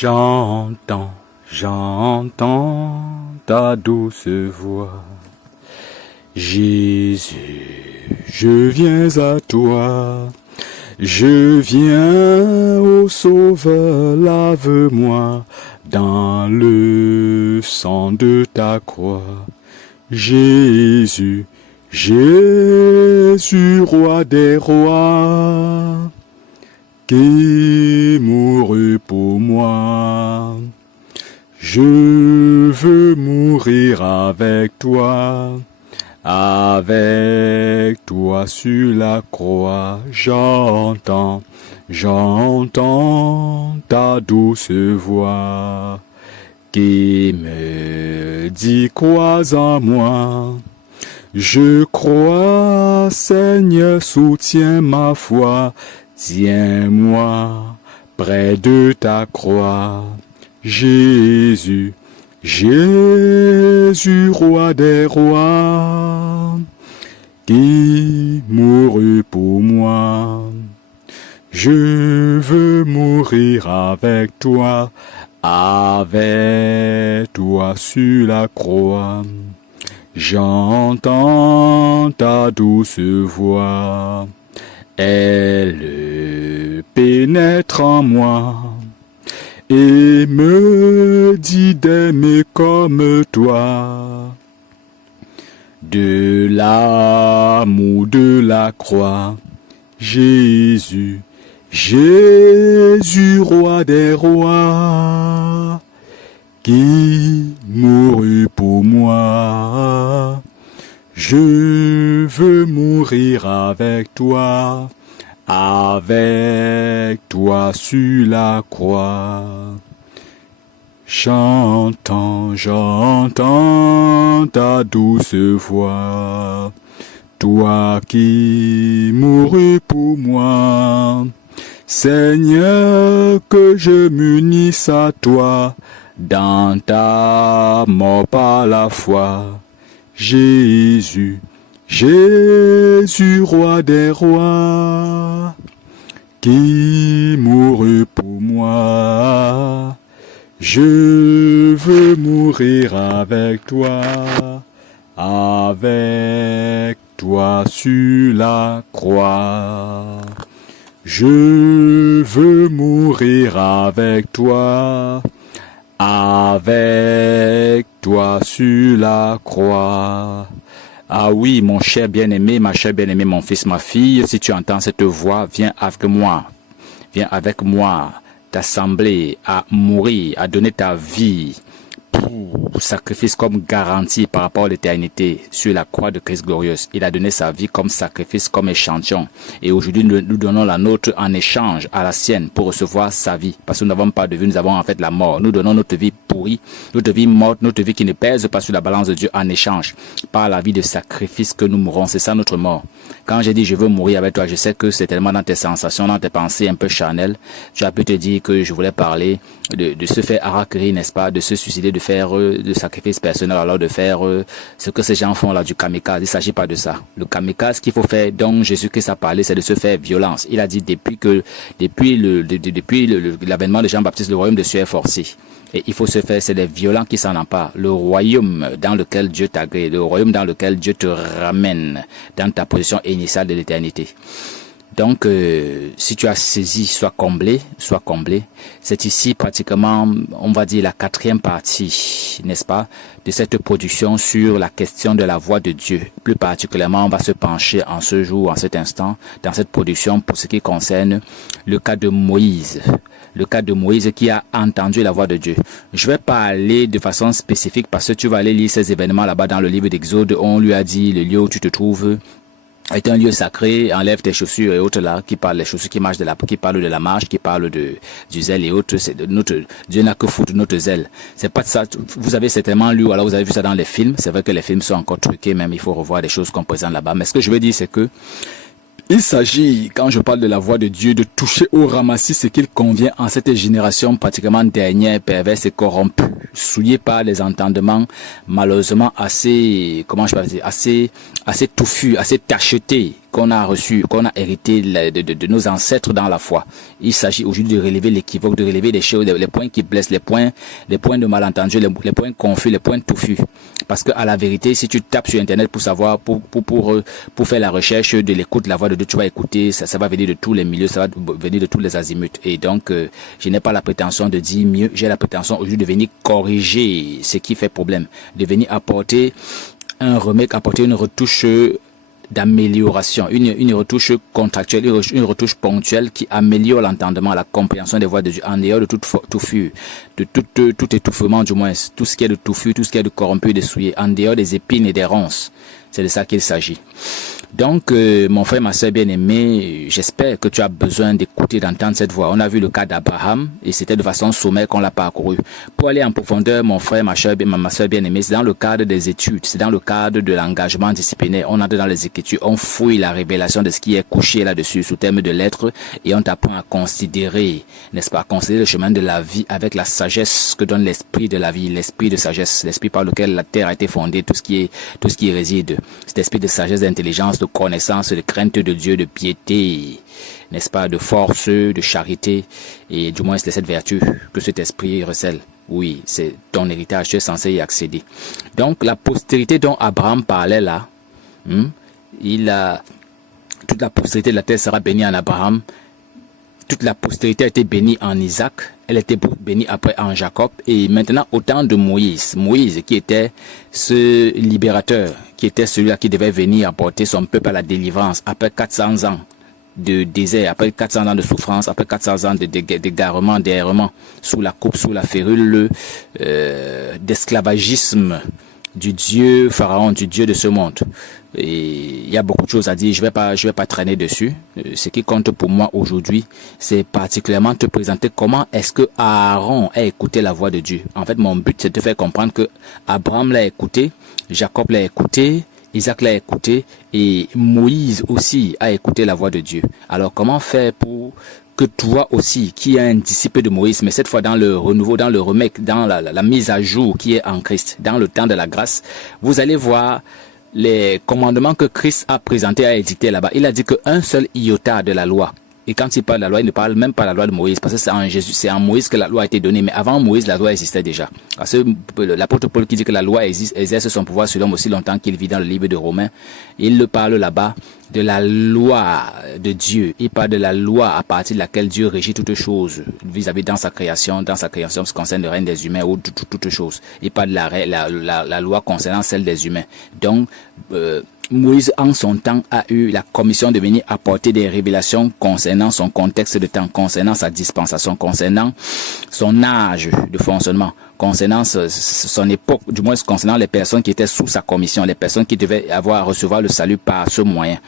J'entends, j'entends ta douce voix. Jésus, je viens à toi. Je viens, ô Sauveur, lave-moi dans le sang de ta croix. Jésus, Jésus, roi des rois, qui mourut pour moi. Je veux mourir avec toi sur la croix. J'entends, j'entends ta douce voix qui me dit crois en moi. Je crois, Seigneur, soutiens ma foi. Tiens-moi près de ta croix. Jésus, Jésus, roi des rois, qui mourut pour moi. Je veux mourir avec toi sur la croix. J'entends ta douce voix. Elle pénètre en moi et me dit d'aimer comme toi. De l'amour de la croix, Jésus, Jésus, roi des rois, qui mourut pour moi. Je veux mourir avec toi sur la croix. J'entends, j'entends ta douce voix, toi qui mourus pour moi. Seigneur, que je m'unisse à toi dans ta mort par la foi. Jésus, Jésus, roi des rois, qui mourut pour moi. Je veux mourir avec toi sur la croix. Je veux mourir avec toi sur la croix. Ah oui, mon cher bien-aimé, ma chère bien-aimée, mon fils, ma fille, si tu entends cette voix, viens avec moi, t'assembler à mourir, à donner ta vie pour sacrifice comme garantie par rapport à l'éternité sur la croix de Christ glorieuse. Il a donné sa vie comme sacrifice, comme échantillon. Et aujourd'hui, nous donnons la nôtre en échange à la sienne pour recevoir sa vie. Parce que nous n'avons pas de vie, nous avons en fait la mort. Nous donnons notre vie pourrie, notre vie morte, notre vie qui ne pèse pas sur la balance de Dieu en échange par la vie de sacrifice que nous mourons. C'est ça notre mort. Quand j'ai dit je veux mourir avec toi, je sais que c'est tellement dans tes sensations, dans tes pensées un peu charnelles. Tu as pu te dire que je voulais parler de se faire harakiri, n'est-ce pas, de se suicider, de faire de sacrifice personnel, alors de faire ce que ces gens font là, du kamikaze. Il ne s'agit pas de ça. Le kamikaze qu'il faut faire, dont Jésus-Christ a parlé, c'est de se faire violence. Il a dit depuis l'avènement de Jean-Baptiste, le royaume de Dieu est forcé. Et il faut se faire, c'est les violents qui s'en emparent. Le royaume dans lequel Dieu t'agrée, le royaume dans lequel Dieu te ramène dans ta position initiale de l'éternité. Donc, si tu as saisi, sois comblé. C'est ici pratiquement, on va dire, la 4e partie, n'est-ce pas, de cette production sur la question de la voix de Dieu. Plus particulièrement, on va se pencher en ce jour, en cet instant, dans cette production pour ce qui concerne le cas de Moïse. Le cas de Moïse qui a entendu la voix de Dieu. Je vais pas aller de façon spécifique parce que tu vas aller lire ces événements là-bas dans le livre d'Exode. On lui a dit le lieu où tu te trouves est un lieu sacré, enlève tes chaussures et autres là, qui parlent les chaussures qui parlent de la marche, qui parlent du zèle et autres. C'est de Dieu n'a que foutre notre zèle. C'est pas de ça. Vous avez certainement lu, alors vous avez vu ça dans les films. C'est vrai que les films sont encore truqués, même il faut revoir des choses qu'on présente là-bas. Mais ce que je veux dire, c'est que il s'agit, quand je parle de la voix de Dieu, de toucher au ramassis ce qu'il convient en cette génération pratiquement dernière, perverse et corrompue, souillée par les entendements malheureusement assez, comment je peux dire, assez touffus, assez tachetés, qu'on a reçu, qu'on a hérité de nos ancêtres dans la foi. Il s'agit aujourd'hui de relever l'équivoque, de relever les choses, les points qui blessent, les points de malentendu, les points confus, les points touffus. Parce que à la vérité, si tu tapes sur Internet pour savoir, pour faire la recherche de l'écoute, la voix de Dieu, tu vas écouter, ça va venir de tous les milieux, ça va venir de tous les azimuts. Et donc, je n'ai pas la prétention de dire mieux, j'ai la prétention aujourd'hui de venir corriger ce qui fait problème, de venir apporter un remake, apporter une retouche d'amélioration, une retouche contractuelle, une retouche ponctuelle qui améliore l'entendement, la compréhension des voix de Dieu en dehors de toute touffure, de tout étouffement du moins, tout ce qui est de touffu, tout ce qui est de corrompu, de souillé, en dehors des épines et des ronces. C'est de ça qu'il s'agit. Donc, mon frère, ma soeur bien-aimée, j'espère que tu as besoin d'écouter, d'entendre cette voix. On a vu le cas d'Abraham et c'était de façon sommaire qu'on l'a parcouru. Pour aller en profondeur, mon frère, ma soeur bien-aimée, c'est dans le cadre des études, c'est dans le cadre de l'engagement disciplinaire. On entre dans les Écritures, on fouille la révélation de ce qui est couché là-dessus sous terme de lettres et on t'apprend à considérer, n'est-ce pas, à considérer le chemin de la vie avec la sagesse que donne l'esprit de la vie, l'esprit de sagesse, l'esprit par lequel la terre a été fondée, tout ce qui y réside. Cet esprit de sagesse, d'intelligence, de connaissance, de crainte de Dieu, de piété, n'est-ce pas, de force, de charité, et du moins c'est cette vertu que cet esprit recèle. Oui, c'est ton héritage, tu es censé y accéder. Donc la postérité dont Abraham parlait là, toute la postérité de la terre sera bénie en Abraham, toute la postérité a été bénie en Isaac, elle a été bénie après en Jacob, et maintenant au temps de Moïse qui était ce libérateur, qui était celui-là qui devait venir apporter son peuple à la délivrance après 400 ans de désert, après 400 ans de souffrance, après 400 ans d'égarement, d'errement, sous la coupe, sous la férule, d'esclavagisme du dieu Pharaon, du dieu de ce monde. Et il y a beaucoup de choses à dire, je vais pas traîner dessus. Ce qui compte pour moi aujourd'hui, c'est particulièrement te présenter comment est-ce que Aaron a écouté la voix de Dieu. En fait, mon but, c'est de te faire comprendre que Abraham l'a écouté, Jacob l'a écouté, Isaac l'a écouté et Moïse aussi a écouté la voix de Dieu. Alors, comment faire pour que toi aussi, qui est un disciple de Moïse, mais cette fois dans le renouveau, dans le remake, dans la mise à jour qui est en Christ, dans le temps de la grâce, vous allez voir les commandements que Christ a présentés, a édictés là-bas. Il a dit qu'un seul iota de la loi. Et quand il parle de la loi, il ne parle même pas de la loi de Moïse, parce que c'est en Jésus, c'est en Moïse que la loi a été donnée. Mais avant Moïse, la loi existait déjà. Parce que l'apôtre Paul qui dit que la loi exerce son pouvoir sur l'homme aussi longtemps qu'il vit dans le livre de Romains, il le parle là-bas de la loi de Dieu. Il parle de la loi à partir de laquelle Dieu régit toutes choses vis-à-vis dans sa création, ce qui concerne le règne des humains ou toutes choses. Il parle de la loi concernant celle des humains. Donc, Moïse, en son temps, a eu la commission de venir apporter des révélations concernant son contexte de temps, concernant sa dispensation, concernant son âge de fonctionnement, concernant son époque, du moins concernant les personnes qui étaient sous sa commission, les personnes qui devaient avoir à recevoir le salut par ce moyen.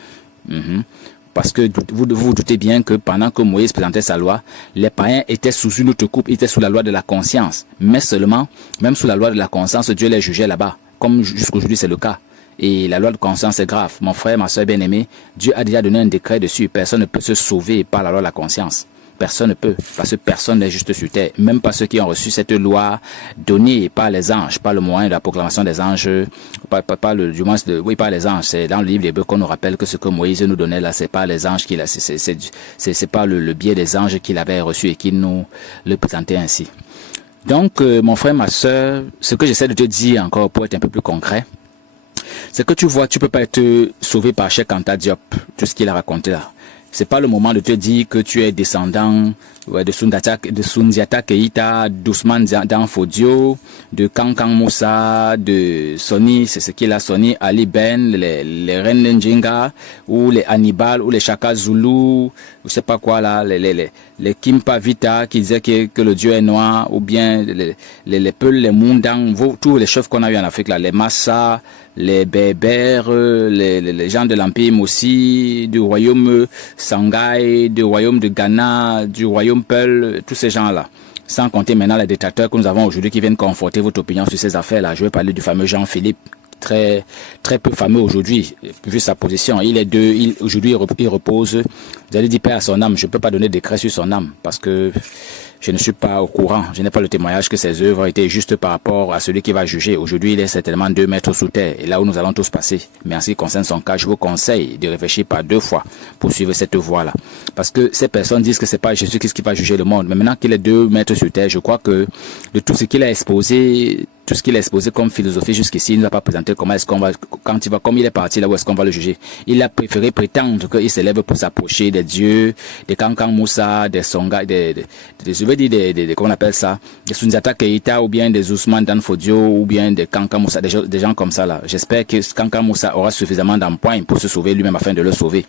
Parce que vous vous doutez bien que pendant que Moïse présentait sa loi, les païens étaient sous une autre coupe, ils étaient sous la loi de la conscience. Mais seulement, même sous la loi de la conscience, Dieu les jugeait là-bas, comme jusqu'aujourd'hui c'est le cas. Et la loi de conscience est grave. Mon frère, ma soeur bien-aimée, Dieu a déjà donné un décret dessus. Personne ne peut se sauver par la loi de la conscience. Personne ne peut, parce que personne n'est juste sur terre. Même pas ceux qui ont reçu cette loi donnée par les anges, par le moyen de la proclamation des anges, par les anges. C'est dans le livre d'Hébreux qu'on nous rappelle que ce que Moïse nous donnait là, c'est pas les anges qu'il a, c'est pas le biais des anges qu'il avait reçu et qu'il nous le présentait ainsi. Donc, mon frère, ma soeur, ce que j'essaie de te dire encore pour être un peu plus concret, c'est que tu vois, tu peux pas être sauvé par Cheikh Anta Diop, tout ce qu'il a raconté là. C'est pas le moment de te dire que tu es descendant de Sundiata Keita, d'Ousmane Danfodio, de Kankan Moussa, de Soni, c'est ce qu'il a, Soni Ali Ben, les Reine Njinga, ou les Hannibal, ou les Chaka Zulu, je sais pas quoi là, les Kimpa Vita qui disaient que le Dieu est noir, ou bien les Peuls, les Mundang, tous les chefs qu'on a eu en Afrique là, les Massa, les Berbères, les gens de l'Empire Moussi, du royaume Sanghaï, du royaume de Ghana, du royaume Peul, tous ces gens-là. Sans compter maintenant les dictateurs que nous avons aujourd'hui qui viennent conforter votre opinion sur ces affaires-là. Je vais parler du fameux Jean-Philippe, très peu fameux aujourd'hui, vu sa position. Aujourd'hui, il repose, vous allez dire paix à son âme. Je ne peux pas donner décret sur son âme, parce que Je ne suis pas au courant, je n'ai pas le témoignage que ces œuvres étaient juste par rapport à celui qui va juger. Aujourd'hui, il est certainement 2 mètres sous terre, et là où nous allons tous passer. Mais en ce qui concerne son cas, je vous conseille de réfléchir par 2 fois pour suivre cette voie-là. Parce que ces personnes disent que c'est pas Jésus-Christ qui va juger le monde. Mais maintenant qu'il est 2 mètres sur terre, je crois que de tout ce qu'il a exposé, tout ce qu'il a exposé comme philosophie jusqu'ici, il ne nous a pas présenté comment est-ce qu'on va, quand il va, comme il est parti là où est-ce qu'on va le juger. Il a préféré prétendre qu'il s'élève pour s'approcher des dieux, des Kankan Moussa, des Songa, je veux dire comment on appelle ça, des Sundiata Keita ou bien des Ousmane Dan Fodio ou bien des Kankan Moussa, des gens comme ça là. J'espère que Kankan Moussa aura suffisamment d'empoigne pour se sauver lui-même afin de le sauver.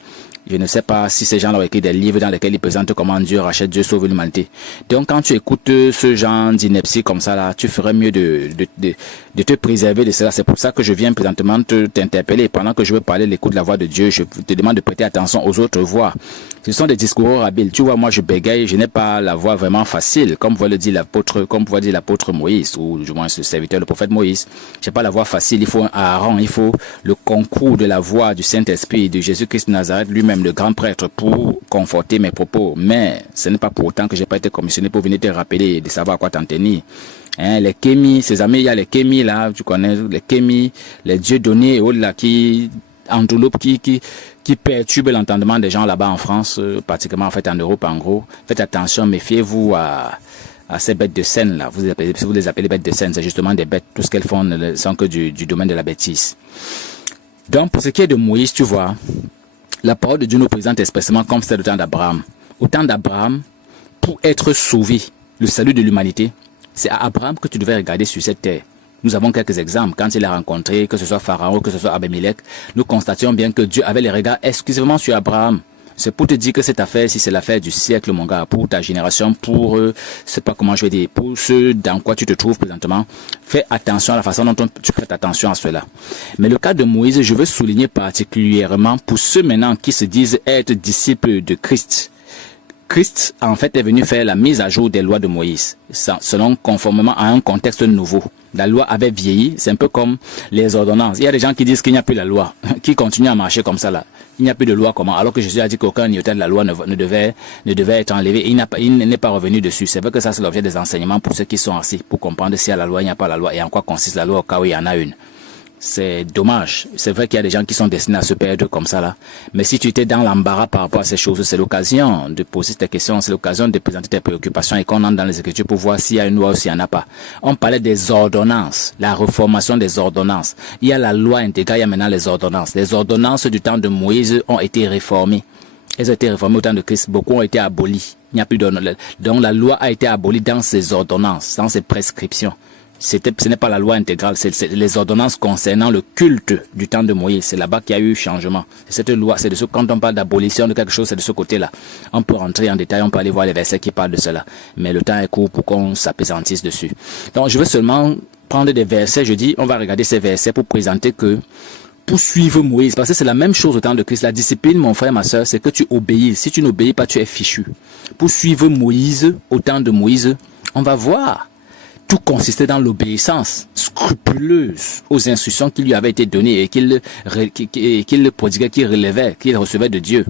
Je ne sais pas si ces gens-là ont écrit des livres dans lesquels ils présentent comment Dieu rachète, Dieu sauve l'humanité. Donc quand tu écoutes ce genre d'ineptie comme ça là, tu ferais mieux de te préserver de cela. C'est pour ça que je viens présentement t'interpeller. Pendant que je veux parler l'écoute de la voix de Dieu, je te demande de prêter attention aux autres voix. Ce sont des discours habiles. Tu vois, moi je bégaye, je n'ai pas la voix vraiment facile, comme pouvait le dire l'apôtre Moïse, ou du moins le serviteur, le prophète Moïse. J'ai pas la voix facile, il faut un Aaron, il faut le concours de la voix du Saint-Esprit, de Jésus-Christ de Nazareth lui-même, le grand prêtre, pour conforter mes propos. Mais ce n'est pas pour autant que j'ai pas été commissionné pour venir te rappeler de savoir à quoi t'en tenir. Hein, les kémis, ces amis, il y a les kémis là, tu connais, les kémis, les dieux donnés et autres là qui entourloupent, qui perturbent l'entendement des gens là-bas en France, particulièrement en fait en Europe en gros. Faites attention, méfiez-vous à ces bêtes de scène là. Vous les appelez bêtes de scène, c'est justement des bêtes. Tout ce qu'elles font ne sont que du domaine de la bêtise. Donc pour ce qui est de Moïse, tu vois, la parole de Dieu nous présente expressément comme c'était le temps d'Abraham. Au temps d'Abraham, pour être sauvé, le salut de l'humanité, c'est à Abraham que tu devais regarder sur cette terre. Nous avons quelques exemples. Quand il a rencontré, que ce soit Pharaon, que ce soit Abimelech, nous constations bien que Dieu avait les regards exclusivement sur Abraham. C'est pour te dire que cette affaire, si c'est l'affaire du siècle, mon gars, pour ta génération, pour, c'est pas comment je vais dire, pour ceux dans quoi tu te trouves présentement, fais attention à la façon dont tu prêtes attention à cela. Mais le cas de Moïse, je veux souligner particulièrement pour ceux maintenant qui se disent être disciples de Christ. Christ, en fait, est venu faire la mise à jour des lois de Moïse, selon conformément à un contexte nouveau. La loi avait vieilli, c'est un peu comme les ordonnances. Il y a des gens qui disent qu'il n'y a plus la loi, qui continuent à marcher comme ça là. Il n'y a plus de loi comment? Alors que Jésus a dit qu'aucun iota de la loi ne devait être enlevé. Il n'est pas revenu dessus. C'est vrai que ça c'est l'objet des enseignements pour ceux qui sont assis, pour comprendre s'il y a la loi, il n'y a pas la loi et en quoi consiste la loi au cas où il y en a une. C'est dommage. C'est vrai qu'il y a des gens qui sont destinés à se perdre comme ça là. Mais si tu étais dans l'embarras par rapport à ces choses, c'est l'occasion de poser tes questions, c'est l'occasion de présenter tes préoccupations et qu'on entre dans les Écritures pour voir s'il y a une loi ou s'il n'y en a pas. On parlait des ordonnances, la reformation des ordonnances. Il y a la loi intégrale, il y a maintenant les ordonnances. Les ordonnances du temps de Moïse ont été réformées. Elles ont été réformées au temps de Christ. Beaucoup ont été abolies. Il n'y a plus d'ordonnances. Donc la loi a été abolie dans ses ordonnances, dans ses prescriptions. Ce n'est pas la loi intégrale, c'est les ordonnances concernant le culte du temps de Moïse. C'est là-bas qu'il y a eu changement. Cette loi, c'est de ce, quand on parle d'abolition de quelque chose, c'est de ce côté-là. On peut rentrer en détail, on peut aller voir les versets qui parlent de cela. Mais le temps est court pour qu'on s'appesantisse dessus. Donc, je veux seulement prendre des versets. Je dis, on va regarder ces versets pour présenter que, pour suivre Moïse, parce que c'est la même chose au temps de Christ. La discipline, mon frère, ma soeur, c'est que tu obéis. Si tu n'obéis pas, tu es fichu. Pour suivre Moïse, au temps de Moïse, on va voir. Tout consistait dans l'obéissance scrupuleuse aux instructions qui lui avaient été données et qu'il prodiguait, qu'il relevait, qu'il recevait de Dieu.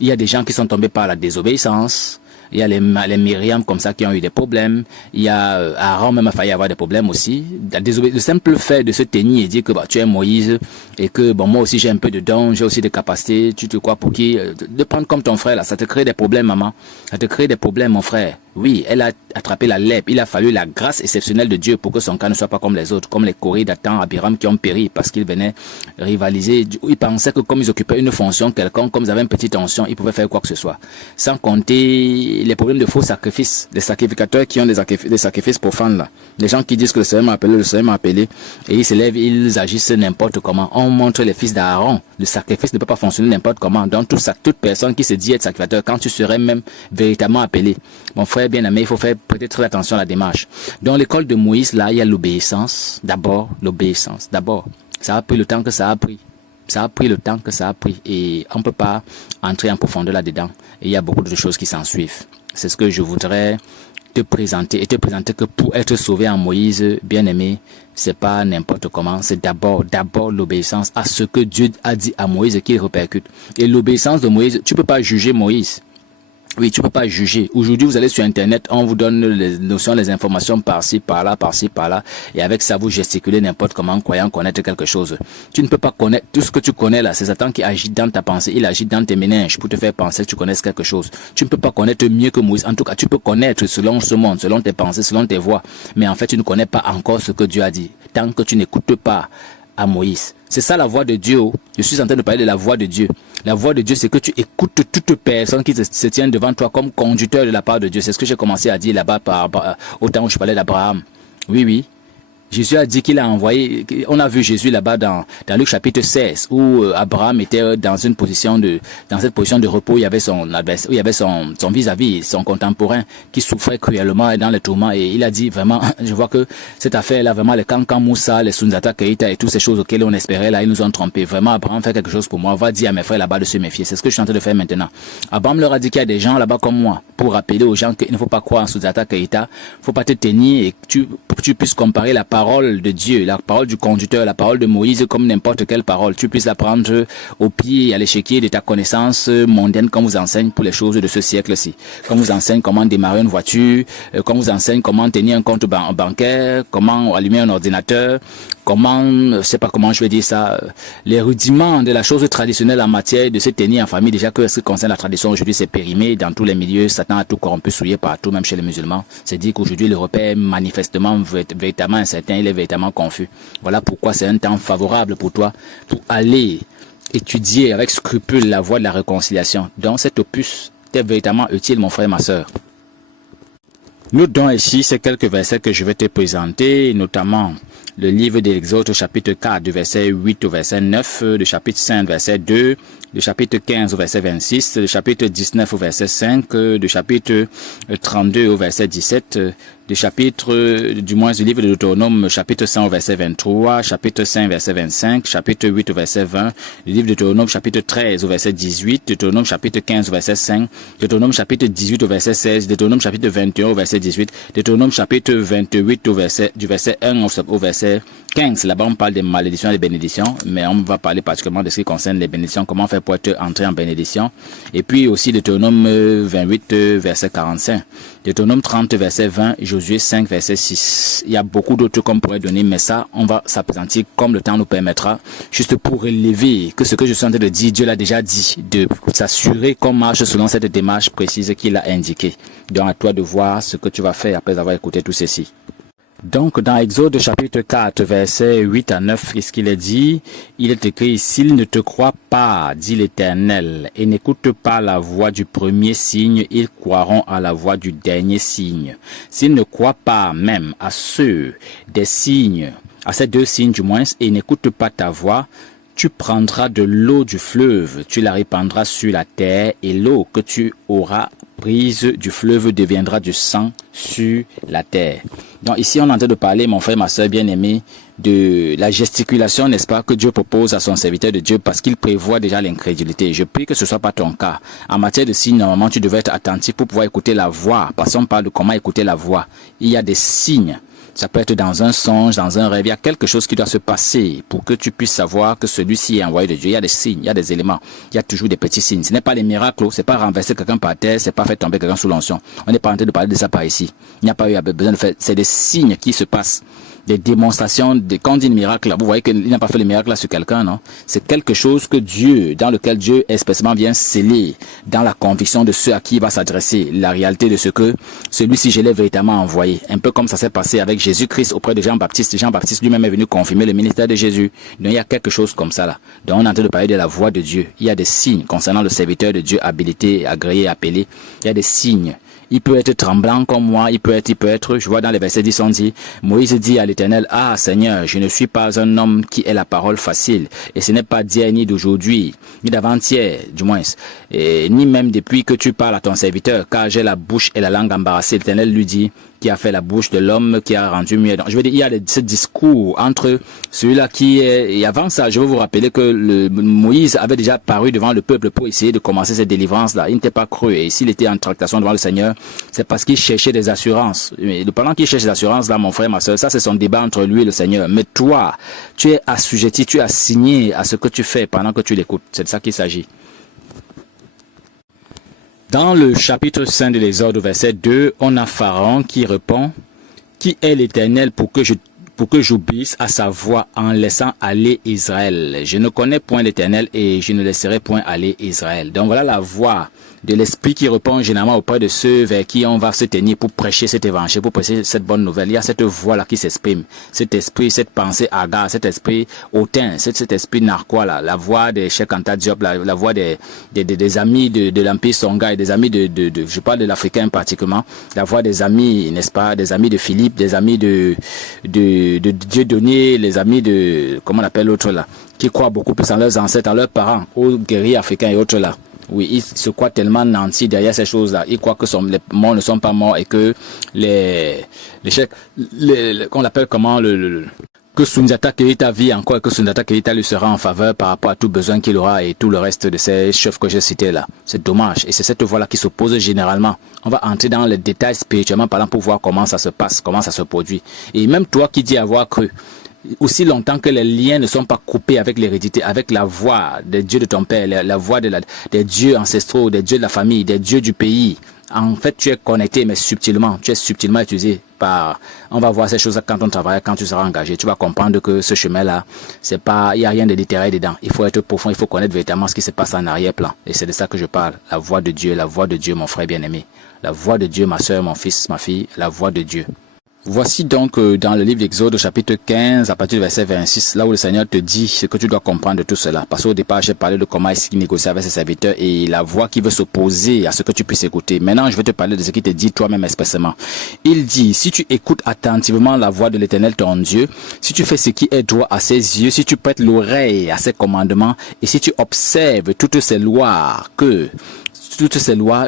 Il y a des gens qui sont tombés par la désobéissance. Il y a les Myriam comme ça qui ont eu des problèmes. Il y a Aaron même a failli avoir des problèmes aussi. Le simple fait de se tenir et dire que tu es Moïse et que moi aussi j'ai un peu de dons, j'ai aussi des capacités. Tu te crois pour qui? De prendre comme ton frère là, ça te crée des problèmes, maman. Ça te crée des problèmes, mon frère. Oui, elle a attrapé la lèpre. Il a fallu la grâce exceptionnelle de Dieu pour que son cas ne soit pas comme les autres, comme les Corées d'Athan, Abiram qui ont péri parce qu'ils venaient rivaliser. Ils pensaient que comme ils occupaient une fonction quelconque, comme ils avaient une petite tension, ils pouvaient faire quoi que ce soit. Sans compter les problèmes de faux sacrifices, les sacrificateurs qui ont des sacrifices profanes là. Les gens qui disent que le Seigneur m'a appelé, et ils se lèvent, ils agissent n'importe comment. On montre les fils d'Aaron. Le sacrifice ne peut pas fonctionner n'importe comment. Donc toute personne qui se dit être sacrificateur, quand tu serais même véritablement appelé, mon frère bien-aimé, il faut faire peut-être très attention à la démarche. Dans l'école de Moïse, là, il y a l'obéissance. D'abord, l'obéissance. D'abord, ça a pris le temps que ça a pris. Ça a pris le temps que ça a pris. Et on ne peut pas entrer en profondeur là-dedans. Et il y a beaucoup de choses qui s'en suivent. C'est ce que je voudrais te présenter. Et te présenter que pour être sauvé en Moïse, bien-aimé, c'est pas n'importe comment. C'est d'abord l'obéissance à ce que Dieu a dit à Moïse qu'il répercute. Et l'obéissance de Moïse, tu peux pas juger Moïse. Oui, tu peux pas juger. Aujourd'hui, vous allez sur Internet, on vous donne les notions, les informations par-ci, par-là, par-ci, par-là. Et avec ça, vous gesticulez n'importe comment, croyant connaître quelque chose. Tu ne peux pas connaître tout ce que tu connais là. C'est Satan qui agit dans ta pensée. Il agit dans tes méninges pour te faire penser que tu connaisses quelque chose. Tu ne peux pas connaître mieux que Moïse. En tout cas, tu peux connaître selon ce monde, selon tes pensées, selon tes voix. Mais en fait, tu ne connais pas encore ce que Dieu a dit. Tant que tu n'écoutes pas à Moïse. C'est ça la voix de Dieu. Je suis en train de parler de la voix de Dieu. La voix de Dieu, c'est que tu écoutes toute personne qui se tient devant toi comme conducteur de la part de Dieu. C'est ce que j'ai commencé à dire là-bas au temps où je parlais d'Abraham. Oui, oui. Jésus a dit qu'il a envoyé, on a vu Jésus là-bas dans Luc chapitre 16, où Abraham était dans cette position de repos, il y avait son adversaire, il y avait son vis-à-vis, son contemporain, qui souffrait cruellement dans les tourments, et il a dit vraiment, je vois que cette affaire-là, vraiment, les Kankan Moussa, les Sunzata Keita et toutes ces choses auxquelles on espérait, là, ils nous ont trompés. Vraiment, Abraham fait quelque chose pour moi, va dire à mes frères là-bas de se méfier. C'est ce que je suis en train de faire maintenant. Abraham leur a dit qu'il y a des gens là-bas comme moi, pour rappeler aux gens qu'il ne faut pas croire en Sunzata Keita, faut pas te tenir et que tu puisses comparer la parole de Dieu, la parole du conducteur, la parole de Moïse comme n'importe quelle parole. Tu puisses la prendre au pied et à l'échiquier de ta connaissance mondaine qu'on vous enseigne pour les choses de ce siècle-ci. Qu'on vous enseigne comment démarrer une voiture, qu'on vous enseigne comment tenir un compte bancaire, comment allumer un ordinateur, comment, je sais pas comment je vais dire ça, les rudiments de la chose traditionnelle en matière de se tenir en famille. Déjà que ce qui concerne la tradition aujourd'hui, c'est périmé dans tous les milieux. Satan a tout corrompu, souillé partout, même chez les musulmans. C'est dit qu'aujourd'hui, le repère est manifestement, véritablement incertain, il est véritablement confus. Voilà pourquoi c'est un temps favorable pour toi pour aller étudier avec scrupule la voie de la réconciliation. Donc cet opus t'est véritablement utile, mon frère et ma sœur. Note donc ici ces quelques versets que je vais te présenter, notamment le livre de l'Exode, chapitre 4, du verset 8 au verset 9, le chapitre 5, verset 2, le chapitre 15 au verset 26, le chapitre 19 au verset 5, le chapitre 32 au verset 17, du livre de Deutéronome, chapitre 100 au verset 23, chapitre 5 verset 25, chapitre 8 au verset 20, le livre de Deutéronome, chapitre 13 au verset 18, Deutéronome, chapitre 15 au verset 5, Deutéronome, chapitre 18 au verset 16, Deutéronome, chapitre 21 au verset 18, Deutéronome, chapitre 28 du verset 1 au verset 15. Là-bas, on parle des malédictions et des bénédictions, mais on va parler particulièrement de ce qui concerne les bénédictions, comment faire pour être entré en bénédiction. Et puis aussi Deutéronome 28, verset 45. Deutéronome 30, verset 20, Josué 5, verset 6. Il y a beaucoup d'autres qu'on pourrait donner, mais ça, on va s'appesantir comme le temps nous permettra, juste pour relever que ce que je suis en train de dire, Dieu l'a déjà dit, de s'assurer qu'on marche selon cette démarche précise qu'il a indiquée. Donc à toi de voir ce que tu vas faire après avoir écouté tout ceci. Donc, dans Exode chapitre 4, versets 8 à 9, qu'est-ce qu'il est dit? Il est écrit, « S'ils ne te croient pas, dit l'Éternel, et n'écoutent pas la voix du premier signe, ils croiront à la voix du dernier signe. S'ils ne croient pas même à ceux des signes, à ces deux signes du moins, et n'écoutent pas ta voix, tu prendras de l'eau du fleuve, tu la répandras sur la terre, et l'eau que tu auras prise du fleuve deviendra du sang sur la terre. » Donc ici, on est en train de parler, mon frère, ma soeur bien-aimée, de la gesticulation, n'est-ce pas, que Dieu propose à son serviteur de Dieu parce qu'il prévoit déjà l'incrédulité. Je prie que ce soit pas ton cas. En matière de signes, normalement, tu devrais être attentif pour pouvoir écouter la voix. Parce qu'on parle de comment écouter la voix. Il y a des signes. Ça peut être dans un songe, dans un rêve. Il y a quelque chose qui doit se passer pour que tu puisses savoir que celui-ci est envoyé de Dieu. Il y a des signes, il y a des éléments. Il y a toujours des petits signes. Ce n'est pas les miracles, c'est pas renverser quelqu'un par terre, c'est pas faire tomber quelqu'un sous l'onction. On n'est pas en train de parler de ça par ici. Il n'y a pas eu besoin de faire. C'est des signes qui se passent. Des démonstrations, quand on dit miracle, vous voyez qu'il n'a pas fait le miracle là sur quelqu'un, non? C'est quelque chose que Dieu, dans lequel Dieu expressément vient sceller dans la conviction de ceux à qui il va s'adresser, la réalité de ce que celui-ci je l'ai véritablement envoyé. Un peu comme ça s'est passé avec Jésus-Christ auprès de Jean-Baptiste. Jean-Baptiste lui-même est venu confirmer le ministère de Jésus. Donc il y a quelque chose comme ça là. Donc on est en train de parler de la voix de Dieu. Il y a des signes concernant le serviteur de Dieu habilité, agréé, appelé. Il y a des signes. Il peut être tremblant comme moi, il peut être, je vois dans les versets 10, on dit, Moïse dit à l'Éternel, « Ah, Seigneur, je ne suis pas un homme qui ait la parole facile, et ce n'est pas d'hier ni d'aujourd'hui, ni d'avant-hier, du moins, et ni même depuis que tu parles à ton serviteur, car j'ai la bouche et la langue embarrassées. » L'Éternel lui dit, qui a fait la bouche de l'homme qui a rendu muet. Donc, je veux dire, il y a ce discours entre celui-là qui est, et avant ça, je veux vous rappeler que Moïse avait déjà paru devant le peuple pour essayer de commencer cette délivrance-là. Il n'était pas cru. Et s'il était en tractation devant le Seigneur, c'est parce qu'il cherchait des assurances. Mais pendant qu'il cherche des assurances, là, mon frère, ma soeur, ça, c'est son débat entre lui et le Seigneur. Mais toi, tu es assujetti, tu es assigné à ce que tu fais pendant que tu l'écoutes. C'est de ça qu'il s'agit. Dans le chapitre 5 de l'Exode, verset 2, on a Pharaon qui répond « Qui est l'Éternel pour que j'obéisse à sa voix en laissant aller Israël? Je ne connais point l'Éternel et je ne laisserai point aller Israël. » Donc voilà la voix de l'Esprit qui répond généralement auprès de ceux vers qui on va se tenir pour prêcher cet évangile, pour prêcher cette bonne nouvelle. Il y a cette voix-là qui s'exprime. Cet esprit, cette pensée hagard, cet esprit hautain, cet esprit narquois là, la voix de Cheikh Anta Diop, la voix des amis de l'Empire Songhai, des amis je parle de l'Africain pratiquement, la voix des amis, n'est-ce pas, des amis de Philippe, des amis de Dieudonné, les amis de, comment on appelle l'autre là, qui croient beaucoup plus en leurs ancêtres, en leurs parents, aux guerriers africains et autres là. Oui, ils se croient tellement nantis derrière ces choses-là. Ils croient que les morts ne sont pas morts et que qu'on l'appelle comment, que Sundiata Keita vit encore et que Sundiata Keita lui sera en faveur par rapport à tout besoin qu'il aura et tout le reste de ces chefs que j'ai cités là. C'est dommage. Et c'est cette voie-là qui s'oppose généralement. On va entrer dans les détails spirituellement parlant pour voir comment ça se passe, comment ça se produit. Et même toi qui dis avoir cru, aussi longtemps que les liens ne sont pas coupés avec l'hérédité, avec la voix des dieux de ton père, la voix des dieux ancestraux, des dieux de la famille, des dieux du pays. En fait, tu es connecté, mais subtilement. Tu es subtilement utilisé par... On va voir ces choses quand on travaille, quand tu seras engagé. Tu vas comprendre que ce chemin-là, c'est pas... Il n'y a rien de littéraire dedans. Il faut être profond, il faut connaître véritablement ce qui se passe en arrière-plan. Et c'est de ça que je parle. La voix de Dieu, mon frère bien-aimé. La voix de Dieu, ma soeur, mon fils, ma fille. La voix de Dieu. Voici donc dans le livre d'Exode, chapitre 15, à partir du verset 26, là où le Seigneur te dit ce que tu dois comprendre de tout cela. Parce qu'au départ, j'ai parlé de comment il négocie avec ses serviteurs et la voix qui veut s'opposer à ce que tu puisses écouter. Maintenant, je vais te parler de ce qu'il te dit toi-même expressément. Il dit, si tu écoutes attentivement la voix de l'Éternel ton Dieu, si tu fais ce qui est droit à ses yeux, si tu prêtes l'oreille à ses commandements et si tu observes toutes ces lois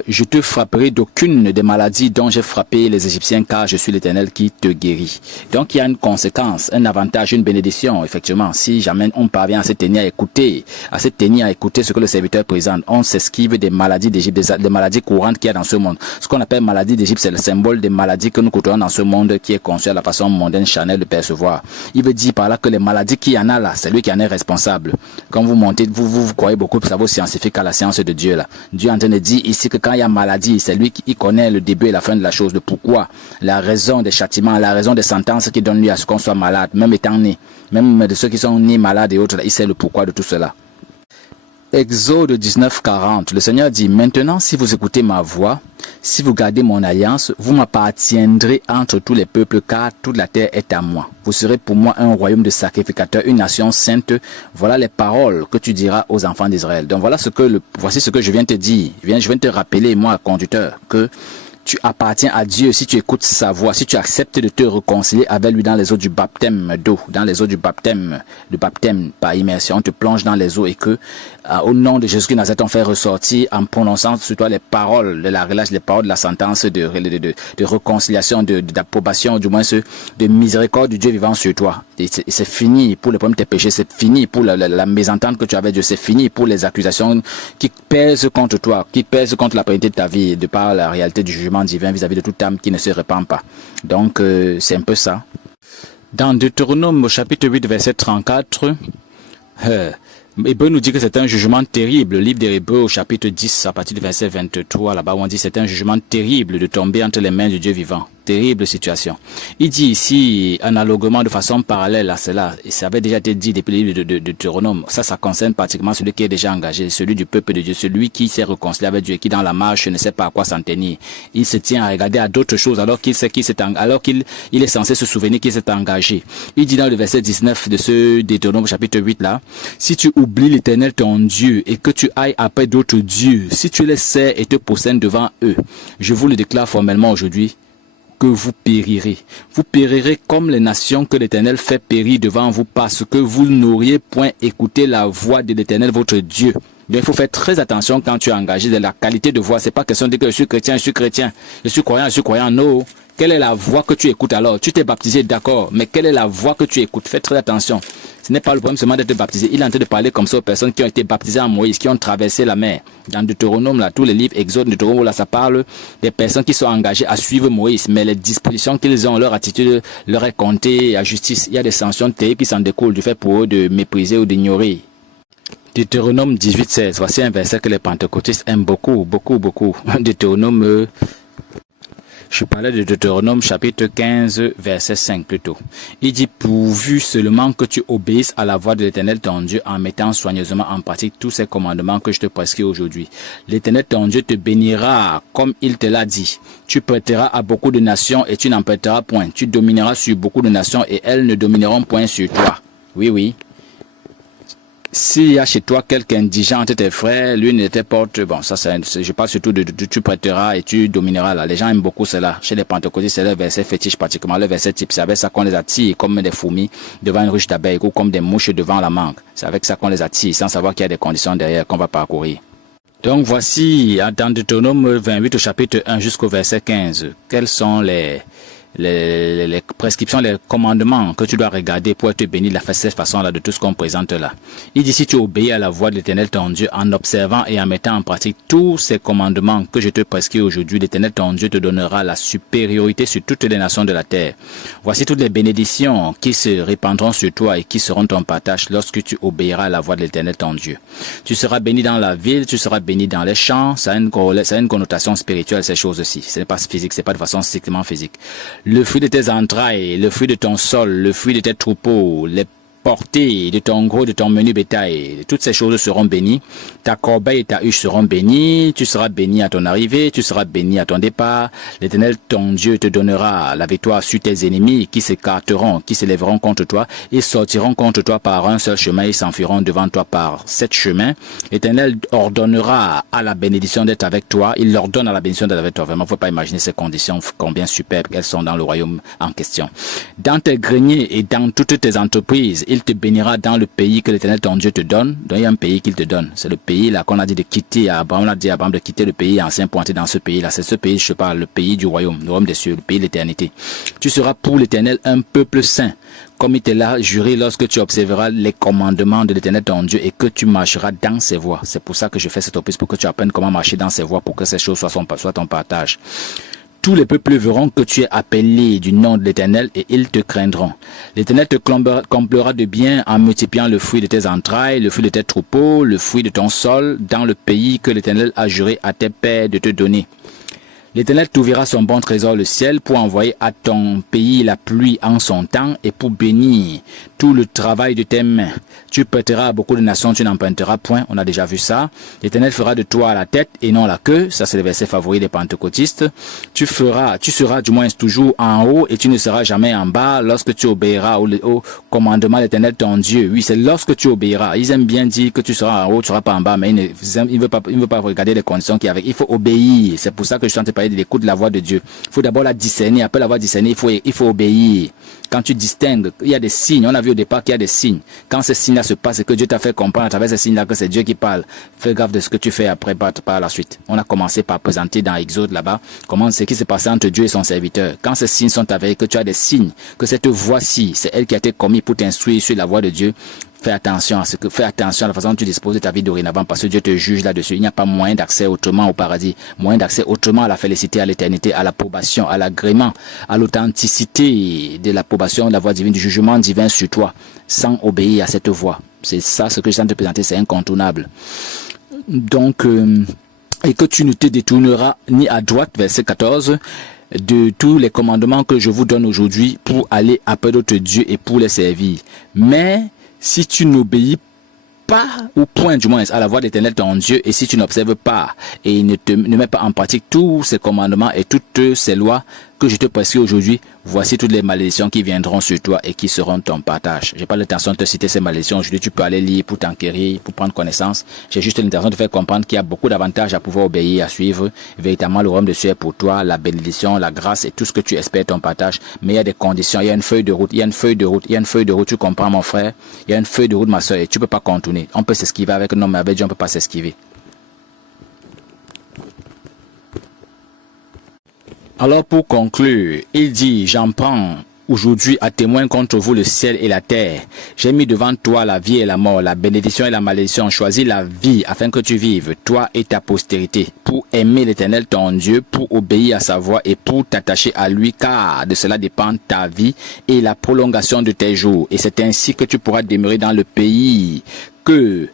je te frapperai d'aucune des maladies dont j'ai frappé les Égyptiens, car je suis l'Éternel qui te guérit. Donc il y a une conséquence, un avantage, une bénédiction, effectivement. Si jamais on parvient à se tenir à écouter ce que le serviteur présente, on s'esquive des maladies d'Égypte, des maladies courantes qu'il y a dans ce monde. Ce qu'on appelle maladie d'Égypte, c'est le symbole des maladies que nous côtoyons dans ce monde qui est conçu à la façon mondaine, charnelle de percevoir. Il veut dire par là que les maladies qu'il y en a là, c'est lui qui en est responsable. Quand vous montez, vous croyez beaucoup, ça vaut scientifique à la science de Dieu là. Dieu est en train de dit ici que quand il y a maladie, c'est lui qui connaît le début et la fin de la chose, le pourquoi, la raison des châtiments, la raison des sentences qui donnent lieu à ce qu'on soit malade, même étant né, même de ceux qui sont nés malades et autres, il sait le pourquoi de tout cela. Exode 19:40, le Seigneur dit, maintenant si vous écoutez ma voix, si vous gardez mon alliance, vous m'appartiendrez entre tous les peuples, car toute la terre est à moi. Vous serez pour moi un royaume de sacrificateurs, une nation sainte. Voilà les paroles que tu diras aux enfants d'Israël. Donc voici ce que je viens te dire. Je viens te rappeler, moi, conducteur, que tu appartiens à Dieu si tu écoutes sa voix, si tu acceptes de te réconcilier avec lui dans les eaux du baptême d'eau, dans les eaux du baptême par immersion, on te plonge dans les eaux et que au nom de Jésus-Christ Nazareth, on fait ressortir en prononçant sur toi les paroles de la relâche, les paroles de la sentence de réconciliation, d'approbation, du moins de miséricorde du Dieu vivant sur toi. Et c'est fini pour les problèmes de tes péchés, c'est fini pour la mésentente que tu avais avec Dieu, c'est fini pour les accusations qui pèsent contre toi, qui pèsent contre la pérennité de ta vie, de par la réalité du jugement divin vis-à-vis de toute âme qui ne se répand pas. Donc, c'est un peu ça. Dans Deutéronome, au chapitre 8, verset 34, Hébreu nous dit que c'est un jugement terrible. Le livre des Hébreux au chapitre 10, à partir du verset 23, là-bas, on dit que c'est un jugement terrible de tomber entre les mains du Dieu vivant. Terrible situation. Il dit ici, analoguement, de façon parallèle à cela, et ça avait déjà été dit depuis le livre de Deutéronome, ça concerne pratiquement celui qui est déjà engagé, celui du peuple de Dieu, celui qui s'est réconcilié avec Dieu et qui dans la marche ne sait pas à quoi s'en tenir. Il se tient à regarder à d'autres choses alors qu'il est censé se souvenir qu'il s'est engagé. Il dit dans le verset 19 de ce Deutéronome chapitre 8 là, si tu oublies l'Éternel ton Dieu et que tu ailles après d'autres dieux, si tu les sers et te procèdes devant eux, je vous le déclare formellement aujourd'hui, que vous périrez. Vous périrez comme les nations que l'Éternel fait périr devant vous parce que vous n'auriez point écouté la voix de l'Éternel votre Dieu. Donc, il faut faire très attention quand tu es engagé de la qualité de voix. C'est pas question de dire que je suis chrétien, je suis croyant, non. Quelle est la voix que tu écoutes alors? Tu t'es baptisé, d'accord, mais quelle est la voix que tu écoutes? Fais très attention. Ce n'est pas le problème seulement d'être baptisé. Il est en train de parler comme ça aux personnes qui ont été baptisées en Moïse, qui ont traversé la mer. Dans Deutéronome, là, tous les livres, Exode, Deutéronome, là, ça parle des personnes qui sont engagées à suivre Moïse. Mais les dispositions qu'ils ont, leur attitude, leur est comptée à justice. Il y a des sanctions terribles qui s'en découlent du fait pour eux de mépriser ou d'ignorer Deutéronome 18:16. Voici un verset que les pentecôtistes aiment beaucoup. Deutéronome, je parlais de Deutéronome chapitre 15, verset 5 plutôt. Il dit, pourvu seulement que tu obéisses à la voix de l'Éternel ton Dieu en mettant soigneusement en pratique tous ces commandements que je te prescris aujourd'hui. L'Éternel ton Dieu te bénira comme il te l'a dit. Tu prêteras à beaucoup de nations et tu n'en prêteras point. Tu domineras sur beaucoup de nations et elles ne domineront point sur toi. Oui. S'il y a chez toi quelqu'un indigent entre tes frères, lui ne te porte, bon, ça je parle surtout de tu prêteras et tu domineras là. Les gens aiment beaucoup cela. Chez les pentecôtistes, c'est le verset fétiche particulièrement, le verset type. C'est avec ça qu'on les attire comme des fourmis devant une ruche d'abeilles ou comme des mouches devant la mangue. C'est avec ça qu'on les attire sans savoir qu'il y a des conditions derrière qu'on va parcourir. Donc voici, dans Deutéronome 28 au chapitre 1 jusqu'au verset 15, quels sont les prescriptions, les commandements que tu dois regarder pour être béni de cette façon-là, de tout ce qu'on présente là. Il dit, si tu obéis à la voix de l'Éternel ton Dieu en observant et en mettant en pratique tous ces commandements que je te prescris aujourd'hui, l'Éternel ton Dieu te donnera la supériorité sur toutes les nations de la terre. Voici toutes les bénédictions qui se répandront sur toi et qui seront ton partage lorsque tu obéiras à la voix de l'Éternel ton Dieu. Tu seras béni dans la ville, tu seras béni dans les champs. Ça a une connotation spirituelle, ces choses-ci. Ce n'est pas physique, c'est pas de façon strictement physique. Le fruit de tes entrailles, le fruit de ton sol, le fruit de tes troupeaux, les portée de ton gros, de ton menu bétail, toutes ces choses seront bénies. Ta corbeille et ta huche seront bénies. Tu seras béni à ton arrivée, tu seras béni à ton départ. L'Éternel, ton Dieu, te donnera la victoire sur tes ennemis qui s'écarteront, qui s'élèveront contre toi. Ils sortiront contre toi par un seul chemin, ils s'enfuiront devant toi par 7 chemins. L'Éternel ordonnera à la bénédiction d'être avec toi. Il leur donne à la bénédiction d'être avec toi. Vraiment, faut pas imaginer ces conditions, combien superbes elles sont dans le royaume en question. Dans tes greniers et dans toutes tes entreprises, il te bénira dans le pays que l'Éternel ton Dieu te donne. Donc il y a un pays qu'il te donne. C'est le pays là qu'on a dit de quitter à Abraham. On a dit à Abraham de quitter le pays ancien pour entrer dans ce pays là. C'est ce pays, je parle, le pays du royaume, le royaume des cieux, le pays de l'éternité. Tu seras pour l'Éternel un peuple saint, comme il te l'a juré lorsque tu observeras les commandements de l'Éternel ton Dieu et que tu marcheras dans ses voies. C'est pour ça que je fais cette opus, pour que tu apprennes comment marcher dans ses voies, pour que ces choses soient ton partage. Tous les peuples verront que tu es appelé du nom de l'Éternel et ils te craindront. L'Éternel te comblera de bien en multipliant le fruit de tes entrailles, le fruit de tes troupeaux, le fruit de ton sol, dans le pays que l'Éternel a juré à tes pères de te donner. L'Éternel t'ouvrira son bon trésor, le ciel, pour envoyer à ton pays la pluie en son temps et pour bénir tout le travail de tes mains. Tu prêteras à beaucoup de nations, tu n'emprunteras point. On a déjà vu ça. L'Éternel fera de toi la tête et non la queue. Ça, c'est le verset favori des pentecôtistes. Tu seras du moins toujours en haut et tu ne seras jamais en bas lorsque tu obéiras au commandement de l'Éternel ton Dieu. Oui, c'est lorsque tu obéiras. Ils aiment bien dire que tu seras en haut, tu seras pas en bas, mais il ne veut pas regarder les conditions qu'il y a avec. Il faut obéir. C'est pour ça que je suis en train de parler de l'écoute de la voix de Dieu. Il faut d'abord la discerner. Après l'avoir discernée, il faut obéir. Quand tu distingues, il y a des signes. On a vu au départ qu'il y a des signes. Quand ces signes-là se passent et que Dieu t'a fait comprendre à travers ces signes-là que c'est Dieu qui parle, fais gaffe de ce que tu fais après par la suite. On a commencé par présenter dans Exode là-bas comment c'est qui s'est passé entre Dieu et son serviteur. Quand ces signes sont avérés, que tu as des signes, que cette voix-ci, c'est elle qui a été commise pour t'instruire sur la voie de Dieu, fais attention à la façon dont tu disposes de ta vie dorénavant, parce que Dieu te juge là-dessus. Il n'y a pas moyen d'accès autrement au paradis, moyen d'accès autrement à la félicité, à l'éternité, à l'approbation, à l'agrément, à l'authenticité de l'approbation de la voix divine, du jugement divin sur toi, sans obéir à cette voix. C'est ça ce que je viens de te présenter, c'est incontournable. Donc, et que tu ne te détourneras ni à droite, verset 14, de tous les commandements que je vous donne aujourd'hui pour aller après d'autres dieux et pour les servir. Mais si tu n'obéis pas, ou point du moins, à la voix de l'Éternel ton Dieu, et si tu n'observes pas et ne mets pas en pratique tous ces commandements et toutes ces lois que je te prescris aujourd'hui, voici toutes les malédictions qui viendront sur toi et qui seront ton partage. J'ai pas l'intention de te citer ces malédictions aujourd'hui, tu peux aller lire pour t'enquérir, pour prendre connaissance. J'ai juste l'intention de faire comprendre qu'il y a beaucoup d'avantages à pouvoir obéir, à suivre. Véritablement, le royaume de Dieu est pour toi, la bénédiction, la grâce et tout ce que tu espères ton partage. Mais il y a des conditions, il y a une feuille de route, tu comprends mon frère? Il y a une feuille de route, ma soeur, et tu peux pas contourner. On peut s'esquiver avec un homme, mais avec Dieu, on peut pas s'esquiver. Alors pour conclure, il dit, j'en prends aujourd'hui à témoin contre vous le ciel et la terre. J'ai mis devant toi la vie et la mort, la bénédiction et la malédiction. Choisis la vie afin que tu vives, toi et ta postérité, pour aimer l'Éternel ton Dieu, pour obéir à sa voix et pour t'attacher à lui, car de cela dépend ta vie et la prolongation de tes jours. Et c'est ainsi que tu pourras demeurer dans le pays que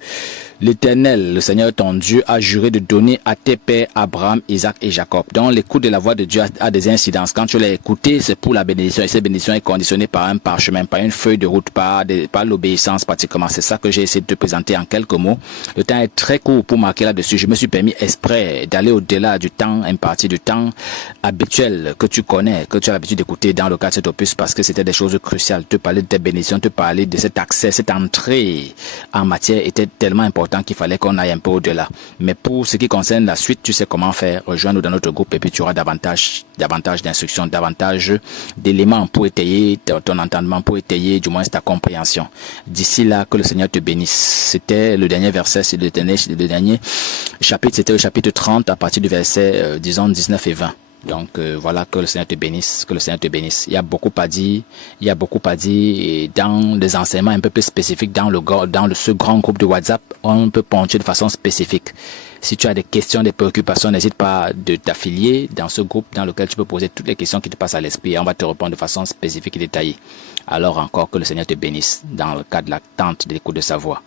L'Éternel, le Seigneur ton Dieu, a juré de donner à tes pères Abraham, Isaac et Jacob. Donc l'écoute de la voix de Dieu a des incidences. Quand tu l'as écouté, c'est pour la bénédiction. Et cette bénédiction est conditionnée par un parchemin, par une feuille de route, par l'obéissance pratiquement. C'est ça que j'ai essayé de te présenter en quelques mots. Le temps est très court pour marquer là-dessus. Je me suis permis exprès d'aller au-delà du temps imparti, du temps habituel que tu connais, que tu as l'habitude d'écouter dans le cadre de cet opus, parce que c'était des choses cruciales. Te parler de tes bénédictions, te parler de cet accès, cette entrée en matière était tellement important qu'il fallait qu'on aille un peu au-delà. Mais pour ce qui concerne la suite, tu sais comment faire. Rejoins-nous dans notre groupe et puis tu auras davantage d'instructions, davantage d'éléments pour étayer ton entendement, pour étayer du moins ta compréhension. D'ici là, que le Seigneur te bénisse. C'était le dernier verset, c'est le dernier chapitre, c'était le chapitre 30 à partir du verset, disons, 19 et 20. Donc voilà, que le Seigneur te bénisse, que le Seigneur te bénisse. Il y a beaucoup à dire, et dans des enseignements un peu plus spécifiques, ce grand groupe de WhatsApp, on peut ponctuer de façon spécifique. Si tu as des questions, des préoccupations, n'hésite pas de t'affilier dans ce groupe dans lequel tu peux poser toutes les questions qui te passent à l'esprit et on va te répondre de façon spécifique et détaillée. Alors encore, que le Seigneur te bénisse dans le cadre de l'attente de l'écoute de sa voix.